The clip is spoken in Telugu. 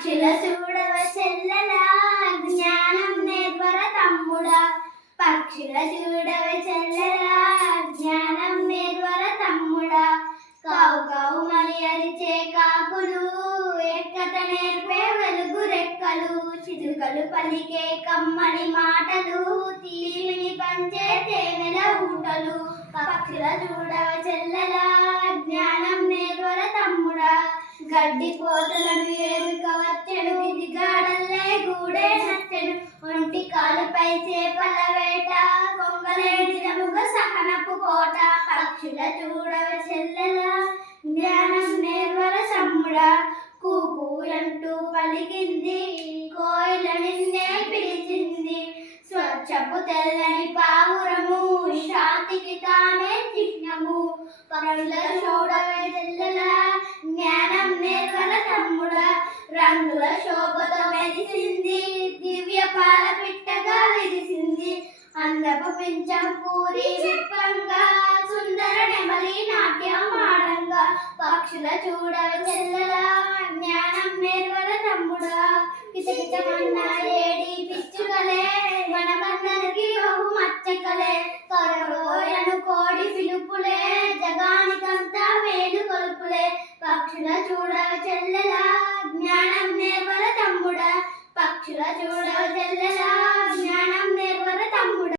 పక్షుల చూడవ చెల్లెలా జ్ఞానం నేర్వర తమ్ముడా పక్షుల చూడవ చెల్లెలా జ్ఞానం నేర్వర తమ్ముడా కావు కావు మని అరిచే కాకులు ఎక్కత నేర్పే వెలుగు రెక్కలు చిలుకలు పలికే కమ్మని మాటలు తీవిని పంచే తేనెల ఊటలు పక్షుల చూడవ చెల్లెలా జ్ఞానం నేర్వర తమ్ముడా గడ్డి పోతలను ఏరుక వచ్చెను గిరిగాడల్లే గూడే నచ్చెను ఒంటి కాలుపై చేపల వేట కొంగలేడినముగ సహనపు కోట పక్షుల చూడవ చెల్లెలా జ్ఞానం నేర్వర తమ్ముడా కూకు అంటూ పలికింది కోయిల నిన్నే పిలిచింది స్వచ్ఛపు తెల్లని పావురము శాంతికి తానే చిహ్నము పక్షుల చూడవ చెల్లెలా జ్ఞానం నేర్వర తమ్ముడా రంగుల శోభతో మెరిసింది దివ్య పాల పిట్టగా విరిసింది అందపు పించం పూరి విప్పంగా సుందర నెమలి నాట్యం ఆడంగా పక్షుల చూడవ చెల్లెలా జ్ఞానం నేర్వర తమ్ముడా కిటకిటమన్న ఏడి పిచ్చుకలే మనమందరికి బహు మచ్చకలే కొరకోయను కోడి పిలుపులే జగానికంతా వేలు కొలుపులే పక్షుల చూడవ చెల్లెలా జ్ఞానం నేర్వర తమ్ముడా పక్షుల చూడవ చెల్లెలా